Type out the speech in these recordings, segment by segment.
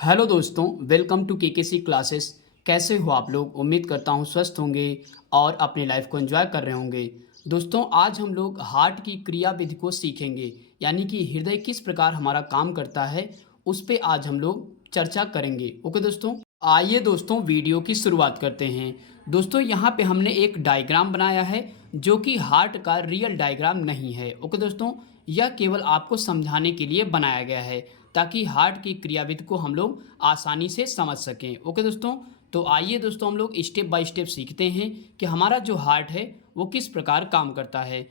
Hello दोस्तों, welcome to KKC classes. कैसे हो आप लोग? उम्मीद करता हूँ स्वस्थ होंगे और अपनी लाइफ को एंजॉय कर रहे होंगे। दोस्तों, आज हम लोग हार्ट की क्रिया विधि को सीखेंगे, यानी कि हृदय किस प्रकार हमारा काम करता है, उस पे आज हम लोग चर्चा करेंगे। ओके दोस्तों, आइए दोस्तों वीडियो की शुरुआत करते हैं। दोस्तों, यहाँ पे हमने एक डायग्राम बनाया है जो कि हार्ट का रियल डायग्राम नहीं है। ओके दोस्तों, यह केवल आपको समझाने के लिए बनाया गया है ताकि हार्ट की क्रियाविधि को हम लोग आसानी से समझ सकें। ओके दोस्तों, तो आइए दोस्तों हम लोग स्टेप बाय स्टेप सीखते हैं कि हमारा जो हार्ट है वो किस प्रकार काम करता है।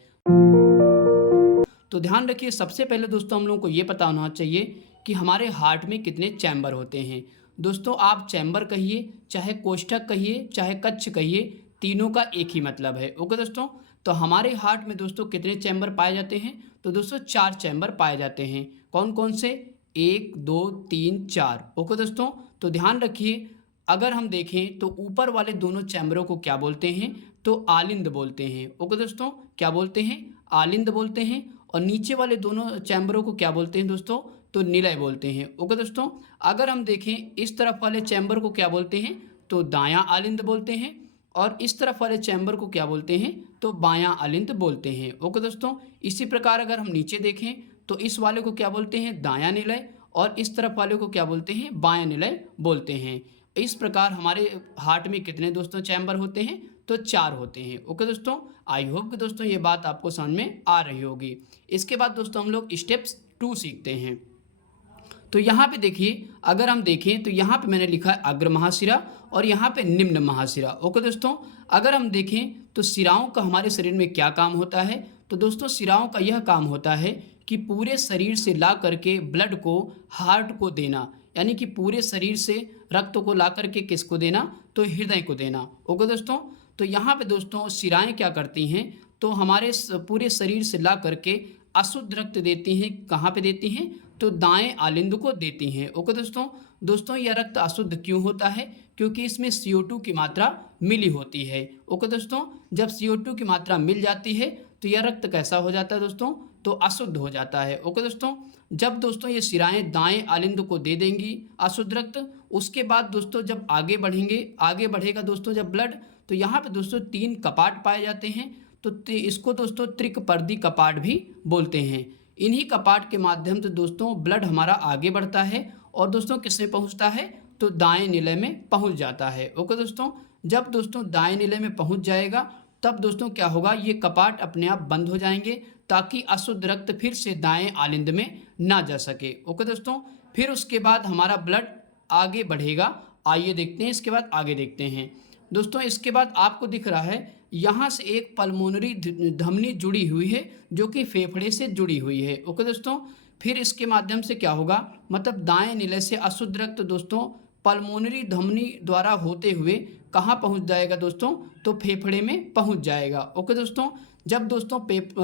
तो ध्यान रखिए, सबसे पहले दोस्तों हम लोगों को ये पता होना चाहिए कि हमारे हार्ट में कितने चैम्बर होते हैं। दोस्तों, आप चैम्बर कहिए, चाहे कोष्ठक कहिए, चाहे कक्ष कहिए, तीनों का एक ही मतलब है। ओके दोस्तों, तो हमारे हार्ट में दोस्तों कितने चैम्बर पाए जाते हैं? तो दोस्तों 4 चैम्बर पाए जाते हैं। कौन कौन से? 1 2 3 4। ओके दोस्तों, तो ध्यान रखिए, अगर हम देखें तो ऊपर वाले दोनों चैम्बरों को क्या बोलते हैं? तो आलिंद बोलते हैं। ओके दोस्तों, क्या बोलते हैं? आलिंद बोलते हैं। और नीचे वाले दोनों चैम्बरों को क्या बोलते हैं दोस्तों? तो निलय बोलते हैं। ओके दोस्तों, अगर हम देखें इस तरफ वाले चैम्बर को क्या बोलते हैं? तो दायां आलिंद बोलते हैं। और इस तरफ वाले चैम्बर को क्या बोलते हैं? तो बायां आलिंद बोलते हैं। ओके दोस्तों, इसी प्रकार अगर हम नीचे देखें तो इस वाले को क्या बोलते हैं? दायां निलय। और इस तरफ वाले को क्या बोलते हैं? बायां निलय बोलते हैं। इस प्रकार हमारे हार्ट में कितने दोस्तों चैम्बर होते हैं? तो 4 होते हैं। ओके दोस्तों, आई होप कि दोस्तों ये बात आपको समझ में आ रही होगी। इसके बाद दोस्तों हम लोग स्टेप्स 2 सीखते हैं। तो यहाँ पे देखिए, अगर हम देखें तो यहाँ पे मैंने लिखा है अग्र महाशिरा और यहाँ पे निम्न महाशिरा। ओके दोस्तों, अगर हम देखें तो शिराओं का हमारे शरीर में क्या काम होता है? तो दोस्तों शिराओं का यह काम होता है कि पूरे शरीर से ला करके ब्लड को हार्ट को देना, यानी कि पूरे शरीर से रक्त को ला करके किसको देना? तो हृदय को देना। ओके दोस्तों, तो यहाँ पे दोस्तों शिराएं क्या करती हैं? तो हमारे पूरे शरीर से ला करके अशुद्ध रक्त देती हैं। कहाँ पे देती हैं? तो दाएं आलिंद को देती हैं। ओके दोस्तों, यह रक्त अशुद्ध क्यों होता है? क्योंकि इसमें CO2 की मात्रा मिली होती है। ओके दोस्तों, जब CO2 की मात्रा मिल जाती है तो यह रक्त कैसा हो जाता है दोस्तों? तो अशुद्ध हो जाता है। ओके दोस्तों, जब दोस्तों ये शिराएं दाएं आलिंद को दे देंगी अशुद्ध रक्त, उसके बाद दोस्तों जब आगे बढ़ेंगे, आगे बढ़ेगा दोस्तों जब ब्लड, तो यहाँ पे दोस्तों 3 कपाट पाए जाते हैं। तो इसको दोस्तों त्रिकपर्दी कपाट भी बोलते हैं। इन्हीं कपाट के माध्यम से दोस्तों ब्लड हमारा आगे बढ़ता है और दोस्तों किस में पहुंचता है? तो दाएं निलय में पहुंच जाता है। ओके दोस्तों, जब दोस्तों दाएं निलय में पहुंच जाएगा तब दोस्तों क्या होगा? ये कपाट अपने आप बंद हो जाएंगे ताकि अशुद्ध रक्त फिर से दाएं आलिंद में ना जा सके। ओके दोस्तों, फिर उसके बाद हमारा ब्लड आगे बढ़ेगा। आइए देखते हैं, इसके बाद आगे देखते हैं। दोस्तों इसके बाद आपको दिख रहा है यहाँ से एक पल्मोनरी धमनी जुड़ी हुई है जो कि फेफड़े से जुड़ी हुई है। ओके दोस्तों, फिर इसके माध्यम से क्या होगा? मतलब दाएं निलय से अशुद्ध रक्त दोस्तों पल्मोनरी धमनी द्वारा होते हुए कहाँ पहुँच जाएगा दोस्तों? तो फेफड़े में पहुँच जाएगा। ओके दोस्तों, जब दोस्तों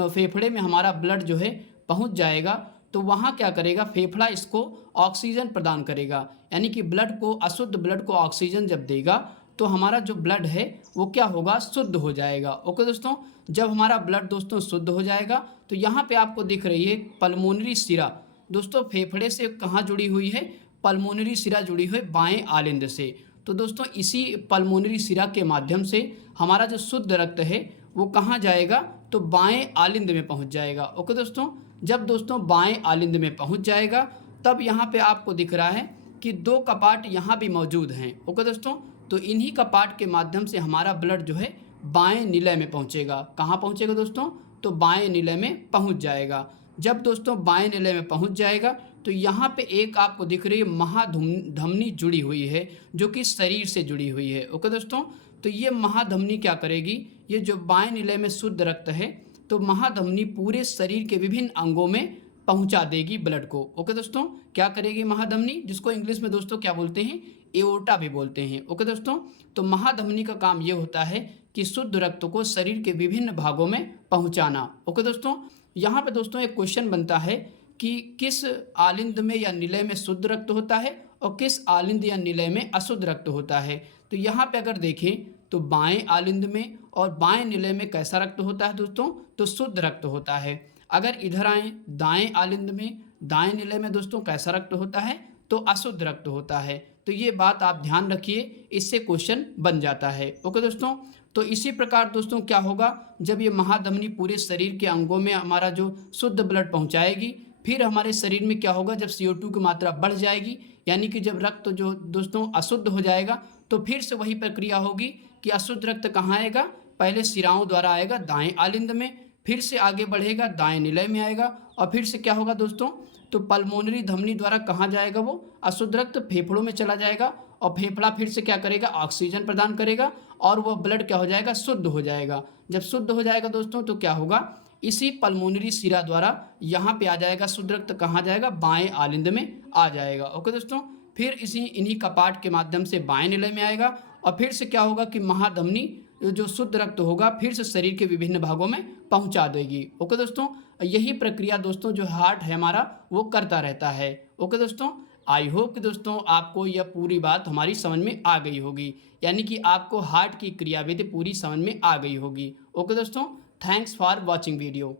फेफड़े में हमारा ब्लड जो है पहुँच जाएगा तो वहाँ क्या करेगा? फेफड़ा इसको ऑक्सीजन प्रदान करेगा, यानी कि ब्लड को, अशुद्ध ब्लड को ऑक्सीजन जब देगा तो हमारा जो ब्लड है वो क्या होगा? शुद्ध हो जाएगा। ओके दोस्तों, जब हमारा ब्लड दोस्तों शुद्ध हो जाएगा तो यहाँ पे आपको दिख रही है पल्मोनरी शिरा। दोस्तों फेफड़े से कहाँ जुड़ी हुई है? पल्मोनरी शिरा जुड़ी हुई बाएं आलिंद से। तो दोस्तों इसी पल्मोनरी शिरा के माध्यम से हमारा जो शुद्ध रक्त है वो कहाँ जाएगा? तो बाएं आलिंद में पहुँच जाएगा। ओके दोस्तों, जब दोस्तों बाएं आलिंद में पहुँच जाएगा तब यहाँ पे आपको दिख रहा है कि 2 कपाट यहाँ भी मौजूद हैं। ओके दोस्तों, तो इन्हीं कपाट के माध्यम से हमारा ब्लड जो है बाएं निलय में पहुंचेगा। कहाँ पहुंचेगा दोस्तों? तो बाएं निलय में पहुंच जाएगा। जब दोस्तों बाएं निलय में पहुंच जाएगा तो यहाँ पे एक आपको दिख रही है महाधमनी जुड़ी हुई है जो कि शरीर से जुड़ी हुई है। ओके दोस्तों, तो ये महाधमनी क्या करेगी? ये जो बाएं निलय में शुद्ध रक्त है तो महाधमनी पूरे शरीर के विभिन्न अंगों में पहुंचा देगी ब्लड को। ओके दोस्तों, क्या करेगी महाधमनी? जिसको इंग्लिश में दोस्तों क्या बोलते हैं? एओर्टा भी बोलते हैं। ओके दोस्तों, तो महाधमनी का काम ये होता है कि शुद्ध रक्त को शरीर के विभिन्न भागों में पहुंचाना। ओके दोस्तों, यहाँ पे दोस्तों एक क्वेश्चन बनता है कि किस आलिंद में या निलय में शुद्ध रक्त होता है और किस आलिंद या निलय में अशुद्ध रक्त होता है? तो यहाँ पे अगर देखें तो बाएं आलिंद में और बाएं निलय में कैसा रक्त होता है दोस्तों? तो शुद्ध रक्त होता है। अगर इधर आए दाएं आलिंद में, दाएं निलय में दोस्तों कैसा रक्त होता है? तो अशुद्ध रक्त होता है। तो ये बात आप ध्यान रखिए, इससे क्वेश्चन बन जाता है। ओके दोस्तों, तो इसी प्रकार दोस्तों क्या होगा, जब ये महाधमनी पूरे शरीर के अंगों में हमारा जो शुद्ध ब्लड पहुंचाएगी, फिर हमारे शरीर में क्या होगा, जब CO2 की मात्रा बढ़ जाएगी, यानी कि जब रक्त जो दोस्तों अशुद्ध हो जाएगा, तो फिर से वही प्रक्रिया होगी कि अशुद्ध रक्त कहाँ आएगा, पहले शिराओं द्वारा आएगा दाएं आलिंद में, फिर से आगे बढ़ेगा दाएं निलय में आएगा, और फिर से क्या होगा दोस्तों, तो पल्मोनरी धमनी द्वारा कहाँ जाएगा, वो अशुद्ध रक्त फेफड़ों में चला जाएगा, और फेफड़ा फिर से क्या करेगा, ऑक्सीजन प्रदान करेगा, और वह ब्लड क्या हो जाएगा, शुद्ध हो जाएगा। जब शुद्ध हो जाएगा दोस्तों, तो क्या होगा, इसी पल्मोनरी शिरा द्वारा यहाँ पे आ जाएगा शुद्ध रक्त, कहाँ जाएगा, बाएं आलिंद में आ जाएगा। ओके दोस्तों, फिर इन्हीं कपाट के माध्यम से बाएं निलय में आएगा, और फिर से क्या होगा कि महाधमनी जो शुद्ध रक्त होगा फिर से शरीर के विभिन्न भागों में पहुंचा देगी। ओके दोस्तों, यही प्रक्रिया दोस्तों जो हार्ट है हमारा वो करता रहता है। ओके दोस्तों, आई होप कि दोस्तों आपको यह पूरी बात हमारी समझ में आ गई होगी, यानी कि आपको हार्ट की क्रियाविधि पूरी समझ में आ गई होगी। ओके दोस्तों, थैंक्स फॉर वॉचिंग वीडियो।